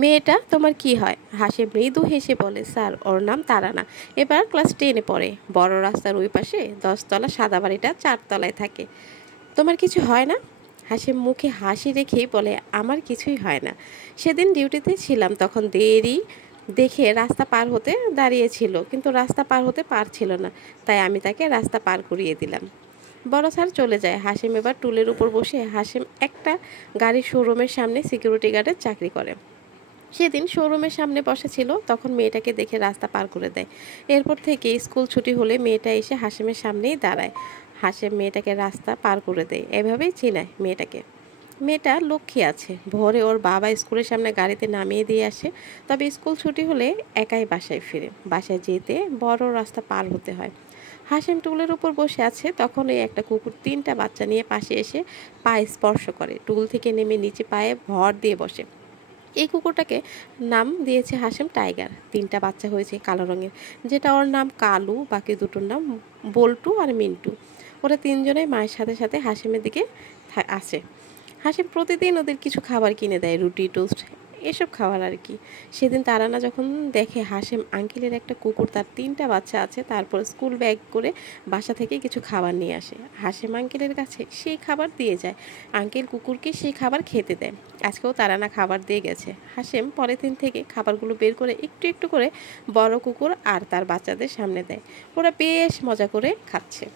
মেয়েটা তোমার কি হয়? হাসে মৃদু হেসে বলে, স্যার ওর নাম তারানা, এবার ক্লাস 10-এ পড়ে। বড় রাস্তার ওই পাশে 10 তলা সাদা বাড়িটা 4 তলায় থাকে। তোমার কিছু হয় না? হাসিম মুখে হাসি রেখেই বলে, আমার কিছুই হয় না। সেদিন ডিউটিতে ছিলাম, তখন দেরি দেখে রাস্তা পার হতে দাঁড়িয়েছিল, কিন্তু রাস্তা পার হতে পারছিল না, তাই আমি তাকে রাস্তা পার করিয়ে দিলাম। বড় স্যার চলে যায়। হাসিম এবার টুলের উপর বসে। হাসিম একটা গাড়ির শোরুমের সামনে সিকিউরিটি গার্ডের চাকরি করে। সেদিন শোরুমের সামনে বসা ছিল, তখন মেয়েটাকে দেখে রাস্তা পার করে দেয়। এরপর থেকে স্কুল ছুটি হলে মেয়েটা এসে হাসিমের সামনেই দাঁড়ায়। হাসিম মেয়েটাকে রাস্তা পার করে দেয়, এভাবেই চেনায় মেয়েটাকে। মেয়েটা লক্ষ্মী আছে। ভোরে ওর বাবা স্কুলের সামনে গাড়িতে নামিয়ে দিয়ে আসে, তবে স্কুল ছুটি হলে একাই বাসায় ফিরে। বাসায় যেতে বড় রাস্তা পার হতে হয়। হাসিম টুলের উপর বসে আছে, তখনই একটা কুকুর 3টা বাচ্চা নিয়ে পাশে এসে পায়ে স্পর্শ করে। টুল থেকে নেমে নিচে পায়ে ভর দিয়ে বসে। এই কুকুরটাকে নাম দিয়েছে হাসিম টাইগার। 3টা বাচ্চা হয়েছে কালো রঙের, যেটা ওর নাম কালু, বাকি দুটোর নাম বল্টু আর মিন্টু। ওরা 3জনেই মায়ের সাথে সাথে হাসিমের দিকে আসে। হাসিম প্রতিদিন ওদের কিছু খাবার কিনে দেয়, রুটি টোস্ট এসব খাবার আর কি। সেদিন তারানা যখন দেখে হাসিম আঙ্কেলের একটা কুকুর, তার 3টা বাচ্চা আছে, তারপর স্কুল ব্যাগ করে বাসা থেকে কিছু খাবার নিয়ে আসে। হাসিম আঙ্কেলের কাছে সেই খাবার দিয়ে যায়। আঙ্কেল কুকুরকে সেই খাবার খেতে দেয়। আজকেও তারানা খাবার দিয়ে গেছে। হাসিম পলিথিন থেকে খাবারগুলো বের করে একটু একটু করে বড় কুকুর আর তার বাচ্চাদের সামনে দেয়। ওরা বেশ মজা করে খাচ্ছে।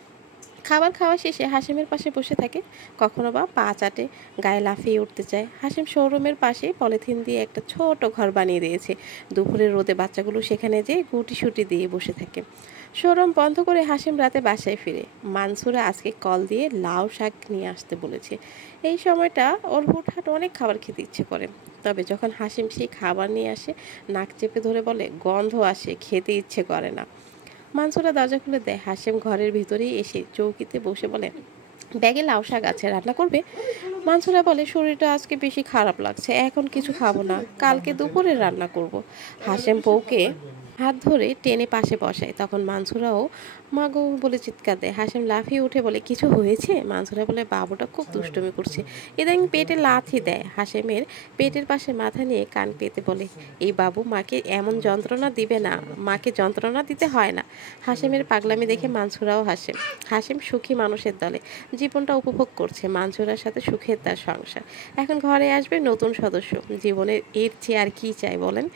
খাবার খাওয়া শেষে হাসিমের পাশে বসে থাকে, কখনো বা পা চাটে, গায়ে লাফিয়ে উঠতে চায়। হাসিম শোরুমের পাশে পলিথিন দিয়ে একটা ছোট ঘর বানিয়ে দিয়েছে। দুপুরের রোদে বাচ্চাগুলো সেখানে যেয়ে গুটিসুটি দিয়ে বসে থাকে। শোরুম বন্ধ করে হাসিম রাতে বাসায় ফিরে। মানসুরা আজকে কল দিয়ে লাউ শাক নিয়ে আসতে বলেছে। এই সময়টা ওর হুটহাট অনেক খাবার খেতে ইচ্ছে করে, তবে যখন হাসিম সেই খাবার নিয়ে আসে, নাক চেপে ধরে বলে, গন্ধ আসে, খেতে ইচ্ছে করে না। মানসুরা দরজা খুলে দেয়। হাসিম ঘরের ভিতরেই এসে চৌকিতে বসে বলে, ব্যাগে লাউ শাক আছে, রান্না করবে? মানসুরা বলে, শরীরটা আজকে বেশি খারাপ লাগছে, এখন কিছু খাবো না, কালকে দুপুরে রান্না করব। হাসিম বউকে হাত ধরে টেনে পাশে বসায়, তখন মানসুরাও মা গো বলে চিৎকার দেয়। হাসিম লাফিয়ে উঠে বলে, কিছু হয়েছে? মানসুরা বলে, বাবুটা খুব দুষ্টুমি করছে, ইদানিং পেটে লাথি দেয়। হাসিমের পেটের পাশে মাথা নিয়ে কান পেতে বলে, এই বাবু মাকে এমন যন্ত্রণা দিবে না, মাকে যন্ত্রণা দিতে হয় না। হাসিমের পাগলামি দেখে মানসুরাও হাসে। হাসিম সুখী মানুষের দলে জীবনটা উপভোগ করছে। মানসুরার সাথে সুখের তার সংসার। এখন ঘরে আসবে নতুন সদস্য। জীবনের এর চেয়ে আর কি চাই বলেন?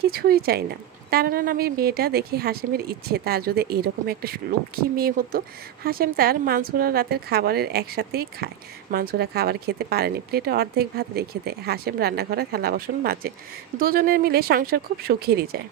কিছুই চাই না। তারানা নামের মেয়েটা দেখে হাসিমের ইচ্ছে তার যদি এরকম একটা লক্ষ্মী মেয়ে হতো। হাসিম তার মানসুরা রাতের খাবারের একসাথেই খায়। মানসুরা খাবার খেতে পারেনি, প্লেটে অর্ধেক ভাত রেখে দেয়। হাসিম রান্নাঘরে থালা বাসন মাজে। দুজনের মিলে সংসার খুব সুখেরই যায়।